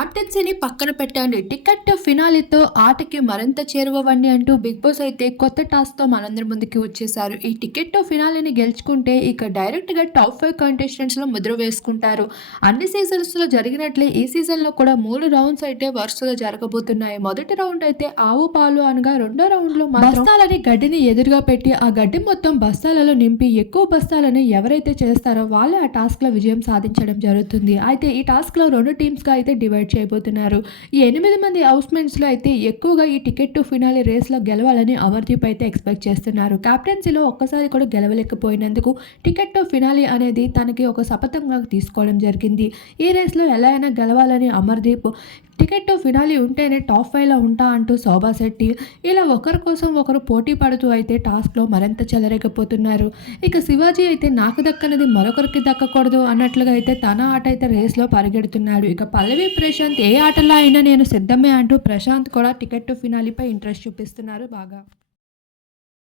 క్యాప్టెన్సీని పక్కన పెట్టండి. టికెట్ ఫినాలితో ఆటకి మరింత చేరువవండి అంటూ బిగ్ బాస్ అయితే కొత్త టాస్క్తో మనందరి ముందుకి వచ్చేసారు ఈ టికెట్ ఫినాలిని గెలుచుకుంటే ఇక డైరెక్ట్గా టాప్ ఫైవ్ కంటెస్టెంట్స్లో ముద్ర వేసుకుంటారు. అన్ని సీజన్స్లో జరిగినట్లే ఈ సీజన్లో కూడా మూడు రౌండ్స్ అయితే వరుసగా జరగబోతున్నాయి. మొదటి రౌండ్ అయితే ఆవు పాలు అనగా రెండో రౌండ్లో బస్తాలని గడ్డిని ఎదురుగా పెట్టి ఆ గడ్డి మొత్తం బస్తాలలో నింపి ఎక్కువ బస్తాలను ఎవరైతే చేస్తారో వాళ్ళే ఆ టాస్క్లో విజయం సాధించడం జరుగుతుంది. అయితే ఈ టాస్క్లో రెండు టీమ్స్గా అయితే డివైడ్ చేయబోతున్నారు. ఈ ఎనిమిది మంది హౌస్మెంట్స్లో అయితే ఎక్కువగా ఈ టికెట్ టు ఫినాలి రేస్లో గెలవాలని అమర్దీప్ అయితే ఎక్స్పెక్ట్ చేస్తున్నారు. క్యాప్టెన్సీలో ఒక్కసారి కూడా గెలవలేకపోయినందుకు టికెట్ టు ఫినాలి అనేది తనకి ఒక శపథంగా తీసుకోవడం జరిగింది. ఈ రేస్లో ఎలా అయినా గెలవాలని అమర్దీప్ టికెట్ టు ఫినాలి ఉంటేనే టాప్ ఫైవ్లో ఉంటా అంటూ శోభా శెట్టి ఇలా ఒకరి కోసం ఒకరు పోటీ పడుతూ అయితే టాస్క్లో మరింత చెలరేకపోతున్నారు ఇక శివాజీ అయితే నాకు దక్కనది మరొకరికి దక్కకూడదు అన్నట్లుగా అయితే తన ఆట అయితే రేస్లో పరిగెడుతున్నాడు. ఇక పల్లవి ప్రశాంత్ ఏ ఆటలో అయినా నేను సిద్ధమే అంటూ ప్రశాంత్ కూడా టికెట్ టు ఫినాలిపై ఇంట్రెస్ట్ చూపిస్తున్నారు బాగా.